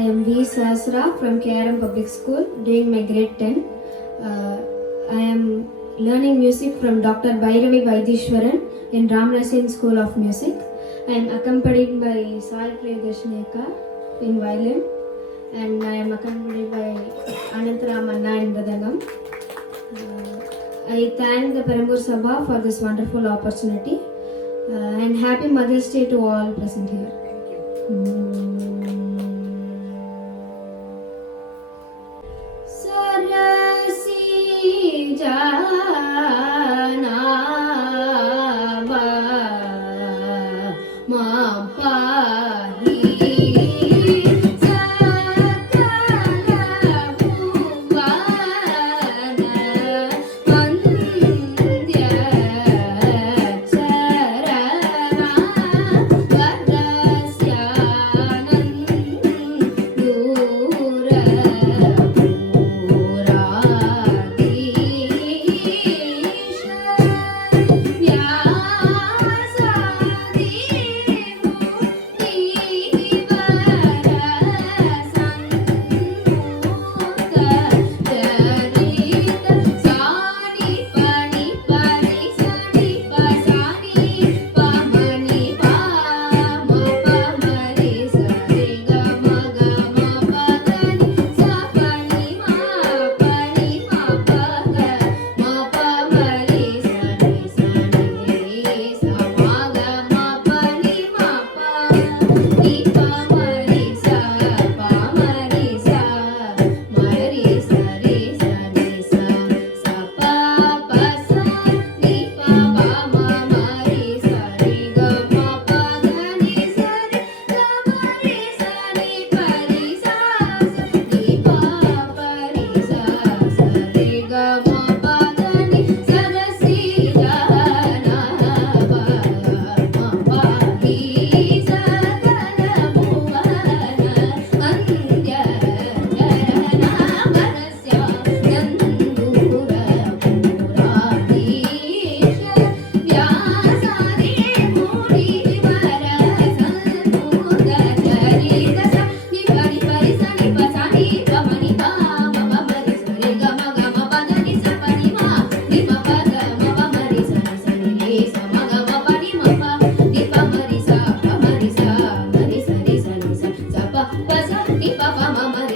I am V. Sasra from KRM Public School, doing my grade 10. I am learning music from Dr. Bhairavi Vaidishwaran in Ramnasin School of Music. I am accompanied by Sai Priyadashneka in violin, and I am accompanied by Anantaramanna in Mridangam. I thank the Perambur Sabha for this wonderful opportunity, and happy Mother's Day to all present here. Thank you. Papa, Mama.